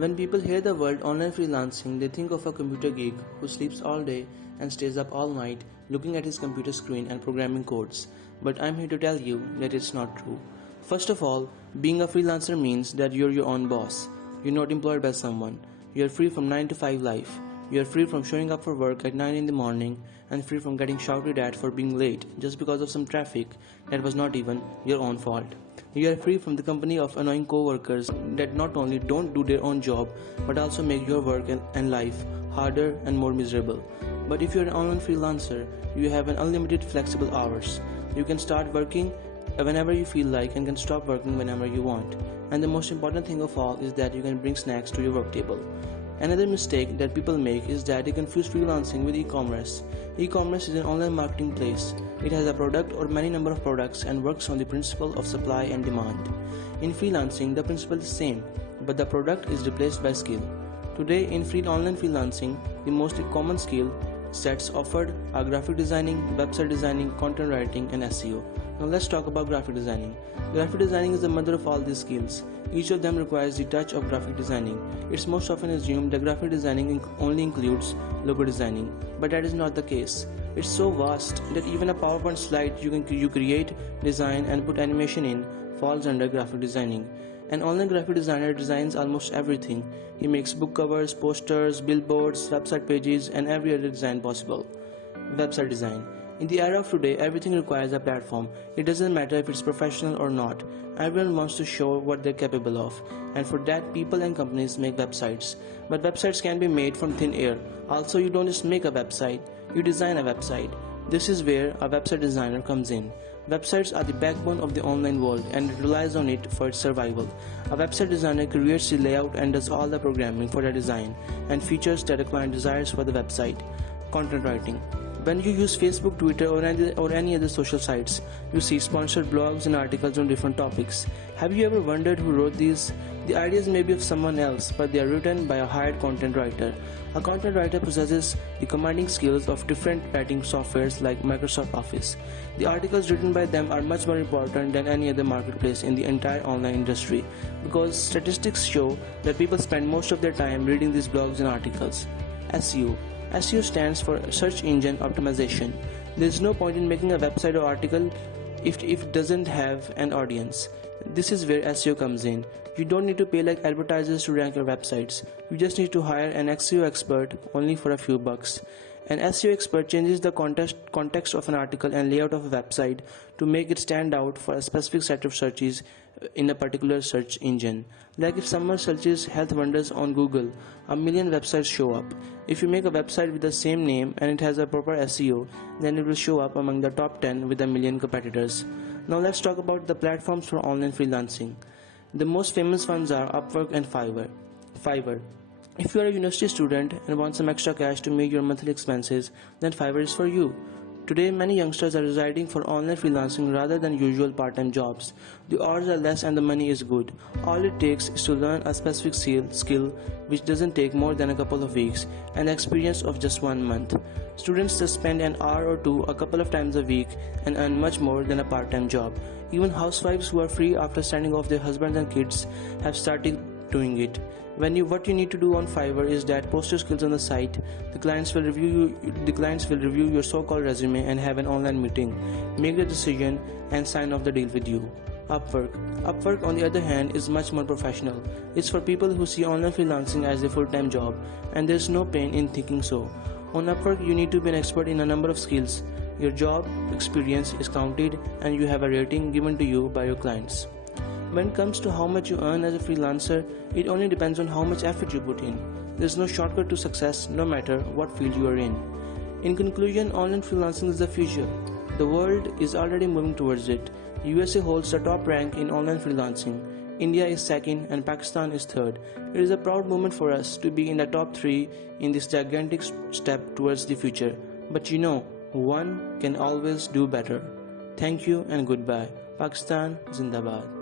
When people hear the word online freelancing, they think of a computer geek who sleeps all day and stays up all night looking at his computer screen and programming codes. But I'm here to tell you that it's not true. First of all, being a freelancer means that you're your own boss. You're not employed by someone. You're free from 9 to 5 life. You're free from showing up for work at 9 in the morning and free from getting shouted at for being late just because of some traffic that was not even your own fault. You are free from the company of annoying co-workers that not only don't do their own job but also make your work and life harder and more miserable. But if you're an online freelancer, you have an unlimited flexible hours. You can start working whenever you feel like and can stop working whenever you want. And the most important thing of all is that you can bring snacks to your work table. Another mistake that people make is that they confuse freelancing with e-commerce. E-commerce is an online marketing place. It has a product or many number of products and works on the principle of supply and demand. In freelancing, the principle is same, but the product is replaced by skill. Today, in online freelancing, the most common skill sets offered are graphic designing, website designing, content writing, and SEO. Now let's talk about graphic designing. Graphic designing is the mother of all these skills. Each of them requires the touch of graphic designing. It's most often assumed that graphic designing only includes logo designing, but that is not the case. It's so vast that even a PowerPoint slide you create, design, and put animation in falls under graphic designing. An online graphic designer designs almost everything. He makes book covers, posters, billboards, website pages, and every other design possible. Website design. In the era of today, everything requires a platform. It doesn't matter if it's professional or not. Everyone wants to show what they're capable of, and for that, people and companies make websites. But websites can be made from thin air. Also, you don't just make a website, you design a website. This is where a website designer comes in. Websites are the backbone of the online world and it relies on it for its survival. A website designer creates the layout and does all the programming for the design and features that a client desires for the website. Content writing. When you use Facebook, Twitter, or any other social sites, you see sponsored blogs and articles on different topics. Have you ever wondered who wrote these? The ideas may be of someone else, but they are written by a hired content writer. A content writer possesses the commanding skills of different writing softwares like Microsoft Office. The articles written by them are much more important than any other marketplace in the entire online industry, because statistics show that people spend most of their time reading these blogs and articles. SEO. SEO stands for Search Engine Optimization. There is no point in making a website or article if it doesn't have an audience. This is where SEO comes in. You don't need to pay like advertisers to rank your websites. You just need to hire an SEO expert only for a few bucks. An SEO expert changes the context of an article and layout of a website to make it stand out for a specific set of searches in a particular search engine. Like if someone searches health wonders on Google, a million websites show up. If you make a website with the same name and it has a proper SEO, then it will show up among the top 10 with a million competitors. Now let's talk about the platforms for online freelancing. The most famous ones are Upwork and Fiverr. If you are a university student and want some extra cash to meet your monthly expenses, then Fiverr is for you. Today, many youngsters are residing for online freelancing rather than usual part-time jobs. The hours are less and the money is good. All it takes is to learn a specific skill which doesn't take more than a couple of weeks and the experience of just 1 month. Students just spend an hour or two a couple of times a week and earn much more than a part-time job. Even housewives who are free after sending off their husbands and kids have started doing it. What you need to do on Fiverr is that post your skills on the site. The clients will review your so-called resume and have an online meeting, make the decision and sign off the deal with you. Upwork on the other hand is much more professional. It's for people who see online freelancing as a full-time job, and there's no pain in thinking so. On Upwork you need to be an expert in a number of skills. Your job experience is counted and you have a rating given to you by your clients. When it comes to how much you earn as a freelancer, it only depends on how much effort you put in. There's no shortcut to success no matter what field you are in. In conclusion, online freelancing is the future. The world is already moving towards it. USA holds the top rank in online freelancing. India is second and Pakistan is third. It is a proud moment for us to be in the top 3 in this gigantic step towards the future. But you know, one can always do better. Thank you and goodbye. Pakistan Zindabad.